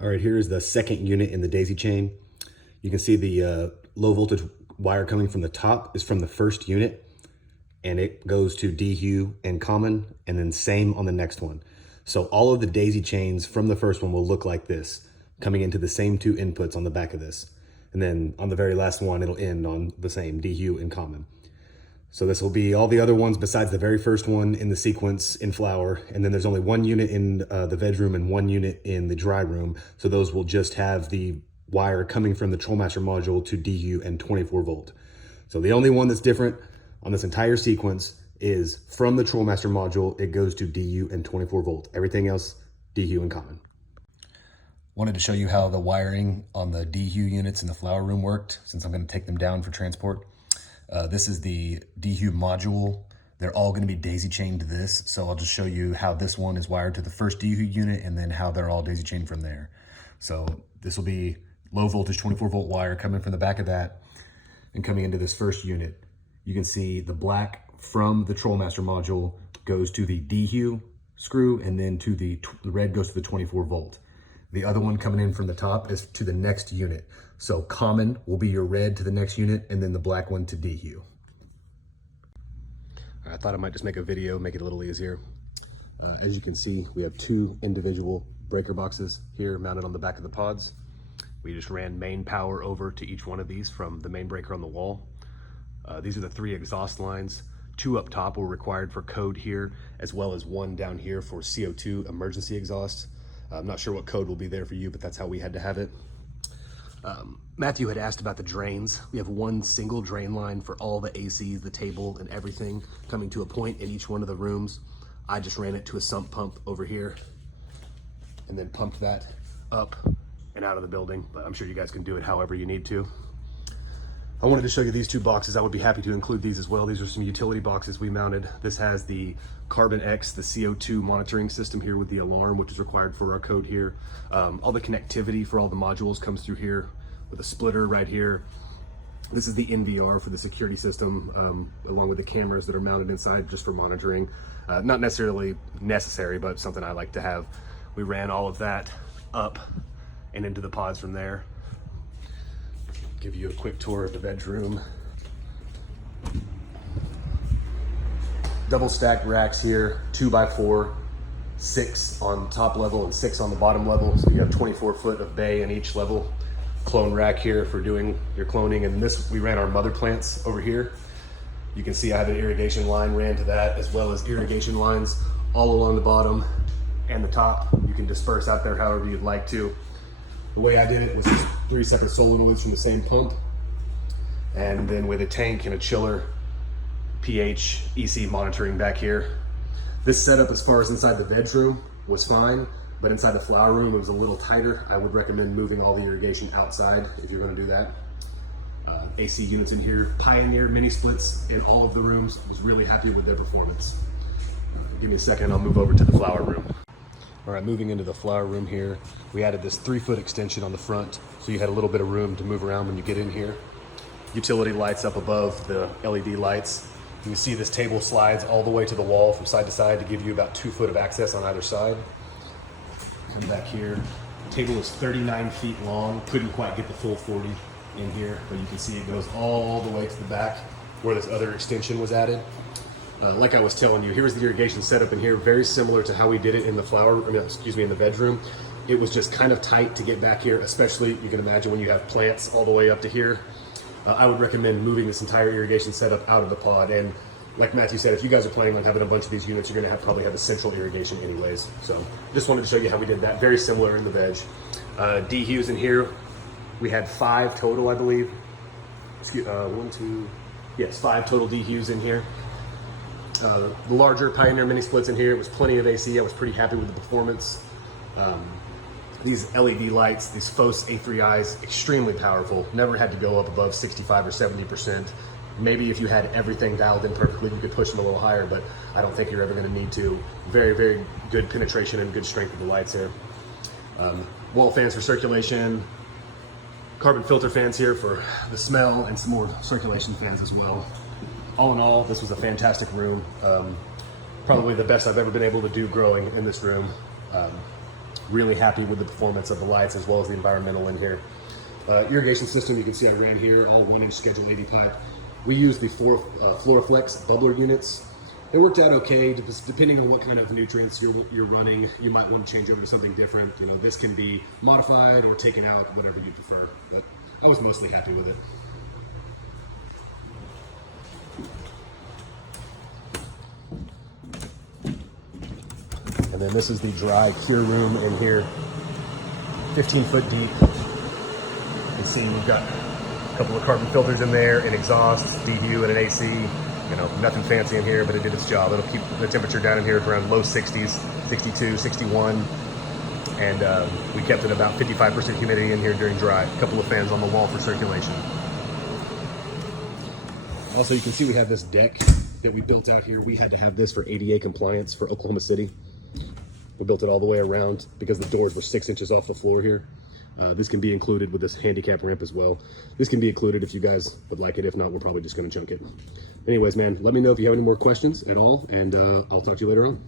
All right, here is the second unit in the daisy chain. You can see the low voltage wire coming from the top is from the first unit, and it goes to DHU and common, and then same on the next one. So all of the daisy chains from the first one will look like this, coming into the same two inputs on the back of this. And then on the very last one, it'll end on the same DHU and common. So this will be all the other ones besides the very first one in the sequence in flower. And then there's only one unit in the veg room and one unit in the dry room. So those will just have the wire coming from the Trollmaster module to DHU and 24 volt. So the only one that's different on this entire sequence is from the Trollmaster module, it goes to DHU and 24 volt. Everything else, DHU and common. Wanted to show you how the wiring on the DHU units in the flower room worked, since I'm going to take them down for transport. This is the DHU module. They're all going to be daisy chained to this. So I'll just show you how this one is wired to the first DHU unit and then how they're all daisy chained from there. So this will be low voltage 24 volt wire coming from the back of that and coming into this first unit. You can see the black from the Trollmaster module goes to the DHU screw, and then to the red goes to the 24 volt. The other one coming in from the top is to the next unit. So common will be your red to the next unit, and then the black one to DHU. I thought I might just make a video, make it a little easier. As you can see, we have two individual breaker boxes here mounted on the back of the pods. We just ran main power over to each one of these from the main breaker on the wall. These are the three exhaust lines. Two up top were required for code here, as well as one down here for CO2 emergency exhaust. I'm not sure what code will be there for you, but that's how we had to have it. Matthew had asked about the drains. We have one single drain line for all the ACs, the table, and everything coming to a point in each one of the rooms. I just ran it to a sump pump over here and then pumped that up and out of the building, but I'm sure you guys can do it however you need to. I wanted to show you these two boxes. I would be happy to include these as well. These are some utility boxes we mounted. This has the Carbon X, the CO2 monitoring system here with the alarm, which is required for our code here. All the connectivity for all the modules comes through here with a splitter right here. This is the NVR for the security system, along with the cameras that are mounted inside just for monitoring. Not necessarily necessary, but something I like to have. We ran all of that up and into the pods from there. Give you a quick tour of the bedroom. Double stacked racks here, 2x4, 6 on top level and 6 on the bottom level. So you have 24 foot of bay in each level. Clone rack here for doing your cloning. And this, we ran our mother plants over here. You can see I have an irrigation line ran to that, as well as irrigation lines all along the bottom and the top. You can disperse out there however you'd like to. The way I did it was just 3 separate solenoids from the same pump, and then with a tank and a chiller, pH, EC monitoring back here. This setup as far as inside the veg room was fine, but inside the flower room it was a little tighter. I would recommend moving all the irrigation outside if you're going to do that. AC units in here, Pioneer mini splits in all of the rooms. Was really happy with their performance. Give me a second, I'll move over to the flower room. All right, moving into the flower room here, we added this 3-foot extension on the front, so you had a little bit of room to move around when you get in here. Utility lights up above the LED lights. You can see this table slides all the way to the wall from side to side to give you about 2 foot of access on either side. Come back here. The table is 39 feet long. Couldn't quite get the full 40 in here, but you can see it goes all the way to the back where this other extension was added. Like I was telling you, here's the irrigation setup in here, very similar to how we did it in the in the bedroom. It was just kind of tight to get back here, especially you can imagine when you have plants all the way up to here. I would recommend moving this entire irrigation setup out of the pod. And like Matthew said, if you guys are planning on having a bunch of these units, you're gonna probably have a central irrigation anyways. So just wanted to show you how we did that. Very similar in the veg. DHUs in here, we had 5 total, I believe. 5 total DHUs in here. The larger Pioneer mini splits in here, it was plenty of AC. I was pretty happy with the performance. These LED lights, these Phos A3Is, extremely powerful. Never had to go up above 65 or 70%. Maybe if you had everything dialed in perfectly, you could push them a little higher, but I don't think you're ever gonna need to. Very, very good penetration and good strength of the lights here. Wall fans for circulation, carbon filter fans here for the smell, and some more circulation fans as well. All in all, this was a fantastic room. Probably the best I've ever been able to do growing in this room. Really happy with the performance of the lights as well as the environmental in here. Irrigation system, you can see I ran here, all 1-inch Schedule 80 pipe. We use the FloraFlex bubbler units. It worked out okay, depending on what kind of nutrients you're running. You might want to change over to something different. You know, this can be modified or taken out, whatever you prefer. But I was mostly happy with it. And then this is the dry cure room in here, 15 foot deep. You can see we've got a couple of carbon filters in there, an exhaust, DVU, and an AC. You know, nothing fancy in here, but it did its job. It'll keep the temperature down in here to around low 60s, 62, 61. And we kept it about 55% humidity in here during dry. A couple of fans on the wall for circulation. Also, you can see we have this deck that we built out here. We had to have this for ADA compliance for Oklahoma City. We built it all the way around because the doors were 6 inches off the floor here. This can be included with this handicap ramp as well. This can be included if you guys would like it. If not, we're probably just gonna junk it. Anyways, man, let me know if you have any more questions at all, and I'll talk to you later on.